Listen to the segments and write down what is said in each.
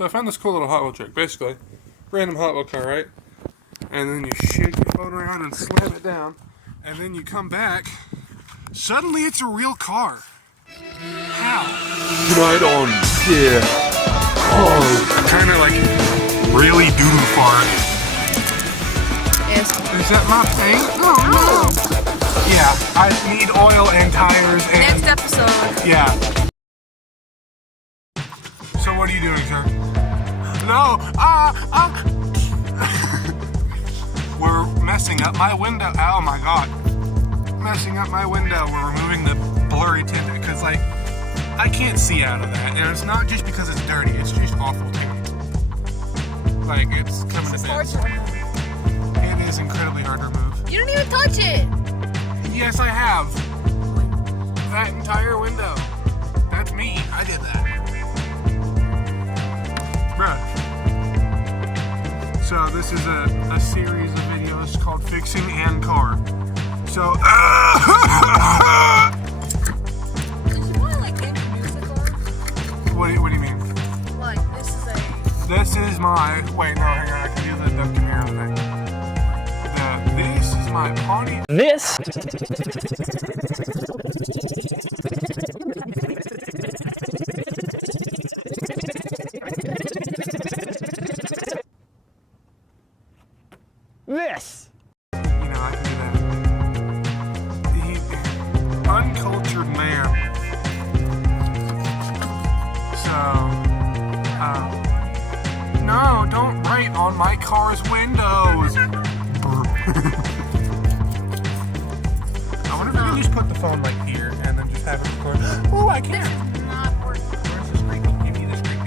So I found this cool little Hot Wheel trick. Basically, random Hot Wheel car, right? And then you shake your phone around and slam it down. And then you come back. Suddenly it's a real car. How? Tonight on Yeah. Oh, kind of like really doo-doo fart. Yes. Is that my paint? Oh no! Yeah, I need oil and tires and... Next episode. Yeah. So what are you doing, sir? No! We're messing up my window. Oh my god. Messing up my window. We're removing the blurry tint because, like, I can't see out of that. And it's not just because it's dirty. It's just awful tint. Like, it's coming to bits. It is incredibly hard to remove. You don't even touch it! Yes, I have. That entire window. That's me. I did that. Bruh. So this is a series of videos called Fixing and Car. So, Did you want to, like, introduce the car? what do you mean? Like, This is my, wait, no, hang on, I can do the duck mirror thing. This is my Pontiac. This This You know, I can do that. The uncultured man. So, no, don't write on my car's windows. I wonder if I can just put the phone like here and then just have it record. Oh, I can't. This is not working. Where's this creepy? Give me this creepy.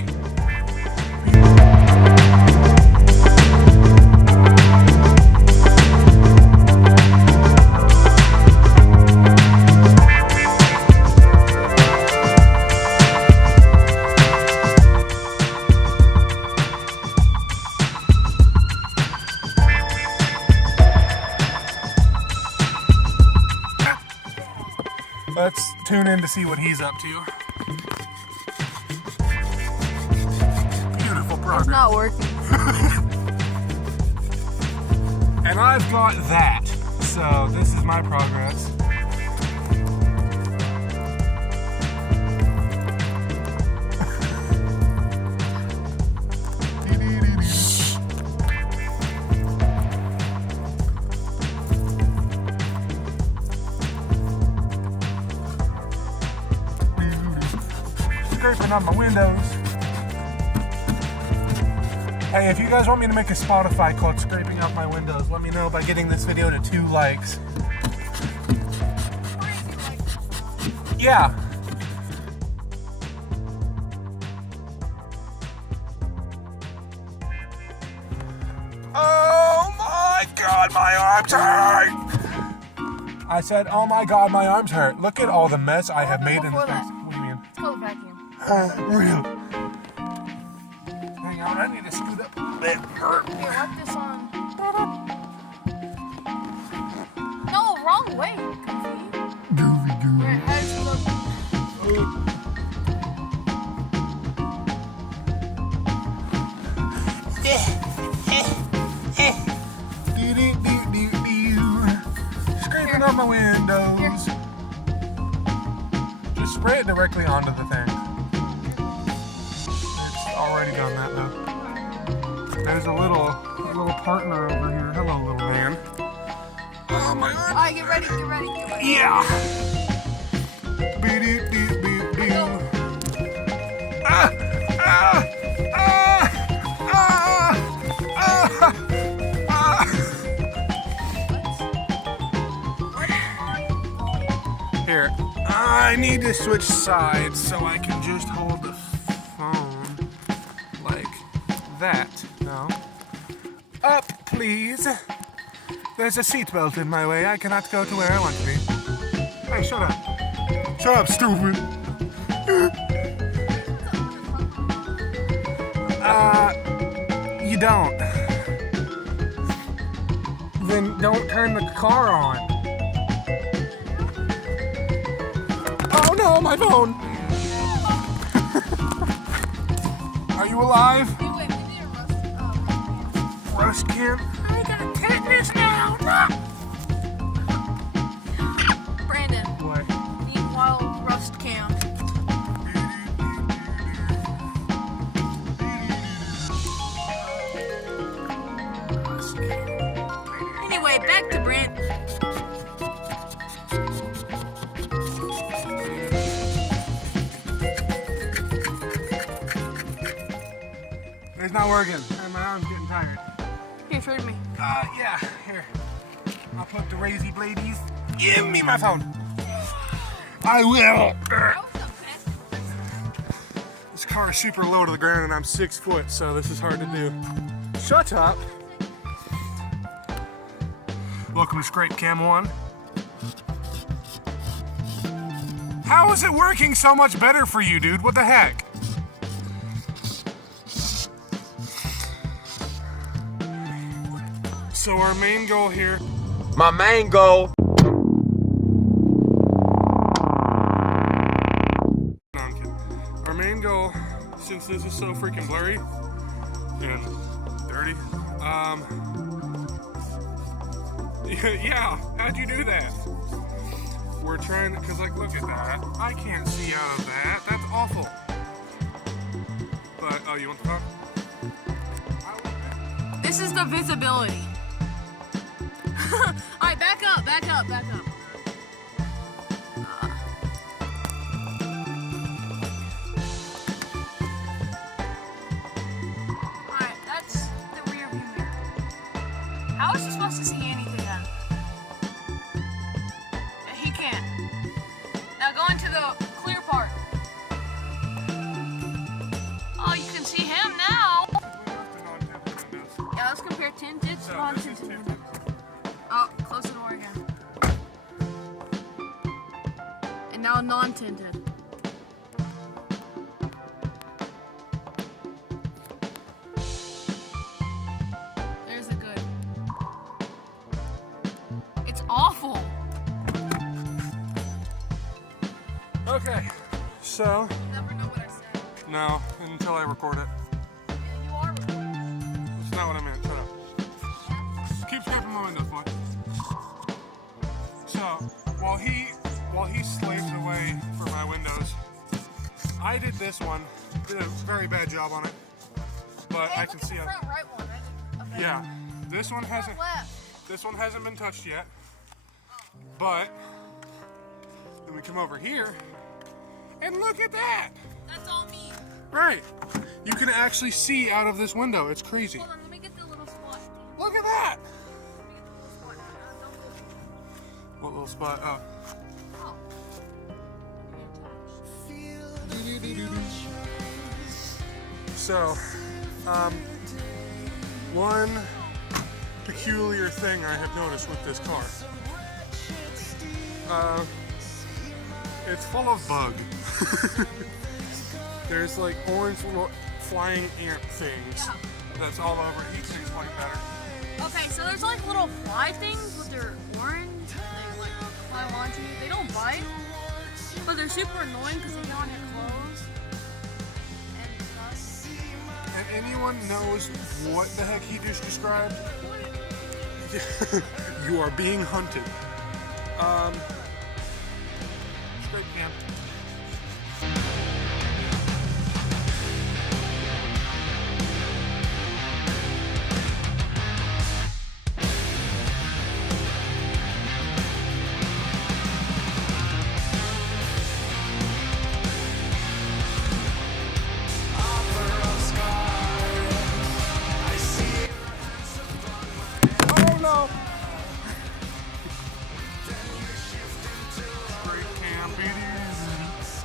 Let's tune in to see what he's up to. Beautiful It's progress. not working. And I've got that. So this is my progress. Scraping on my windows. Hey, if you guys want me to make a Spotify called Scraping Out My Windows, let me know by getting this video to 2 likes. Yeah. Oh my god, my arms hurt! I said, oh my god, my arms hurt. Look at all the mess I have made in this place. What do you mean? It's called a vacuum. Real. Hang on, I need to scoot up a little bit. Here, wipe this on. No, wrong way. Here, look. Scraping on my windows. Just spray it directly onto the thing. It's already done that though. There's a little partner over here. Hello, little man. Oh my god. Alright, get ready, get ready, get ready. Yeah. Ah! Ah! Ah! Ah! Ah! Here, I need to switch sides so I can just hold the phone like that. No. Up, please. There's a seatbelt in my way. I cannot go to where I want to be. Hey, shut up. Shut up, stupid. You don't. Then don't turn the car on. Oh no, my phone. Are you you alive? Hey, wait, we need a rust. Rust can. I got tetanus now. No. Brandon, What? need wild rust cam. Anyway, back to Brandon. It's not working. And my arm's getting tired. Here, trade me. Yeah, here. I'll put the razy bladies. Give me my phone. I will. This car is super low to the ground and I'm 6 foot, so this is hard to do. Shut up. Welcome to Scrape Cam 1. How is it working so much better for you, dude? What the heck? So our main goal here. My main goal. No, I'm kidding. Our main goal, since this is so freaking blurry and dirty, yeah, how'd you do that? We're trying to, cause like, look at that. I can't see out of that. That's awful. But, oh, you want the phone? This is the visibility. Alright, back up. Alright, that's the rear view mirror. How is he supposed to see anything then? He can't. Now go into the clear part. Oh, you can see him now. Yeah, let's compare tinted to non-tinted windows. Oh, close the door again. And now non-tinted. There's a good. It's awful. Okay, so, Never know what I said. no, until I record it. Yeah, you are recording. That's not what I meant, shut up. Keep scraping my windows, boy. So, while he slaves away for my windows, I did this one. Did a very bad job on it. But Hey, I can look at see the it. front right one. Okay. Yeah. This one hasn't Left. been touched yet. But then we come over here and look at that. That's all me. Right. You can actually see out of this window. It's crazy. Hold on, let me get the little spot. Look at that. Let me get the little spot. Don't go. What little spot? Oh. Oh. So, one peculiar thing I have noticed with this car. It's full of bug. There's like orange little flying ant things that's all over. Each thing's like better. Okay, so there's like little fly things, but they're orange. They like fly onto you. They don't bite, but they're super annoying because they get on your clothes and stuff. And anyone knows what the heck he just described? You are being hunted. Scrape cam. Oh no! Scrape cam, baby.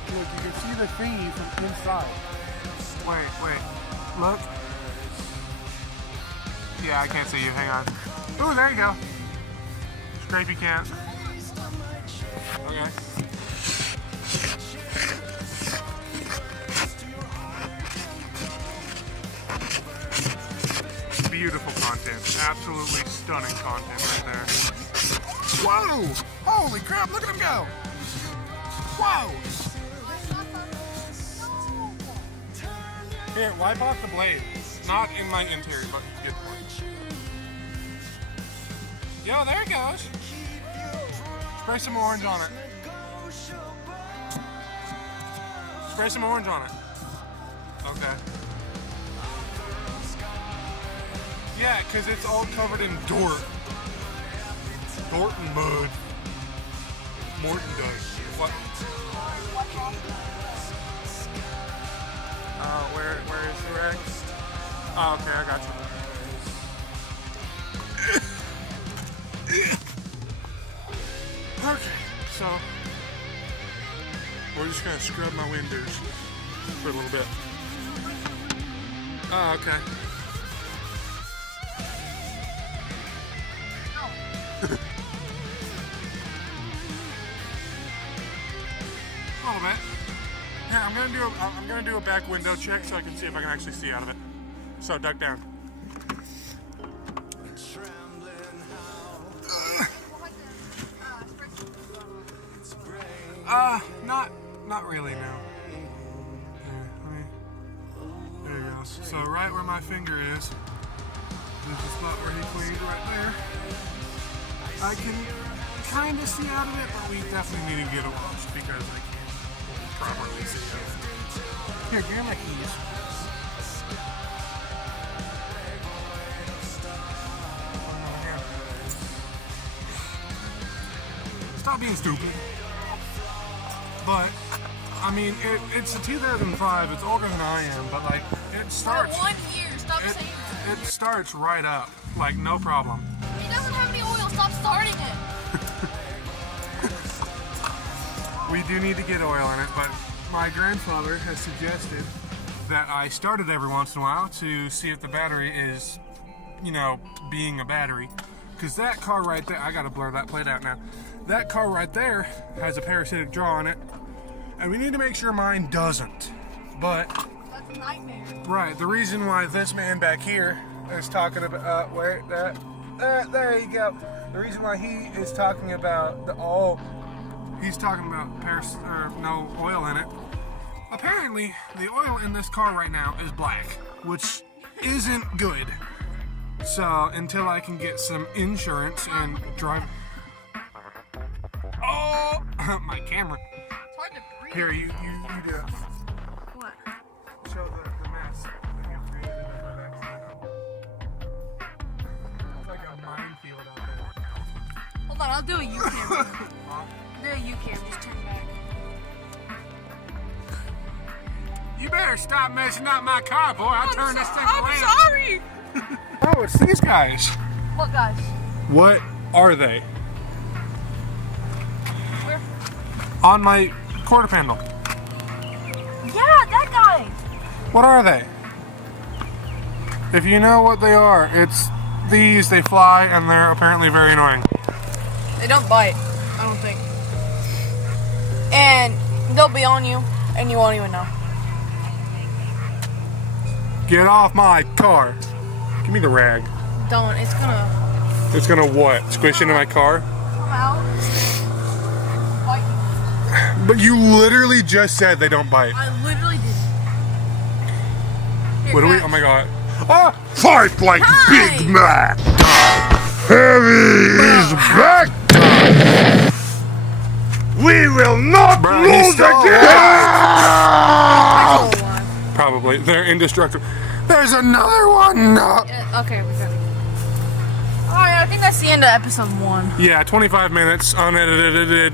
Look, you can see the thingy from inside. Wait. Look. Yeah, I can't see you. Hang on. Ooh, there you go. Scrape, you can't. Okay. Beautiful content. Absolutely stunning content right there. Whoa! Holy crap, look at him go! Whoa! Here, wipe off the blade. Not in my interior, but get the point. Yo, there it goes. Spray some orange on it. Spray some orange on it. Okay. Yeah, because it's all covered in dirt. Dirt and mud. Morton does. What? Where is the wreck? Oh, okay, I got you. Okay, so we're just gonna scrub my windows for a little bit. Oh, okay. A little bit. Here, I'm gonna do a back window check so I can see if I can actually see out of it. So duck down. Not really, no. There you go. So right where my finger is, there's a spot where he cleaned right there. I can kind of see out of it, but we definitely need to get it washed because I can't properly see out of it. Here, give me my keys. Stop being stupid. But, I mean, it's a 2005, it's older than I am, but like, it starts... For 1 year, stop saying that. It starts right up, like, no problem. He doesn't have any oil, stop starting it. We do need to get oil in it, but my grandfather has suggested that I start it every once in a while to see if the battery is, you know, being a battery. Because that car right there, I gotta blur that plate out now. That car right there has a parasitic draw on it, and we need to make sure mine doesn't. But That's a nightmare. right, the reason why this man back here is talking about there you go. The reason why he is talking about he's talking about no oil in it. Apparently, the oil in this car right now is black, which isn't good. So until I can get some insurance and drive. Oh, my camera. It's hard to breathe. Here, you do it. What? Show the mess that you created over accident. It's like a minefield out there. Hold on, I'll do a U-cam. Do a U-cam, just turn back. You better stop messing up my car, boy. I'll turn this thing around. I'm sorry! Oh, it's these guys. What guys? What are they? Where? On my quarter panel. Yeah, that guy! What are they? If you know what they are, it's these. They fly, and they're apparently very annoying. They don't bite, I don't think. And they'll be on you, and you won't even know. Get off my car. Give me the rag. Don't, it's gonna It's gonna what? Squish into my car? come out. Bite you. But you literally just said they don't bite. I literally did. Here, What do we? catch. Oh my god. Ah! Fight like Hi. Big Mac. Heavy's back. We will not lose again. Oh, one. Probably. They're indestructible. There's another one. No. Yeah, okay, we got it. Alright, I think that's the end of episode 1. Yeah, 25 minutes unedited.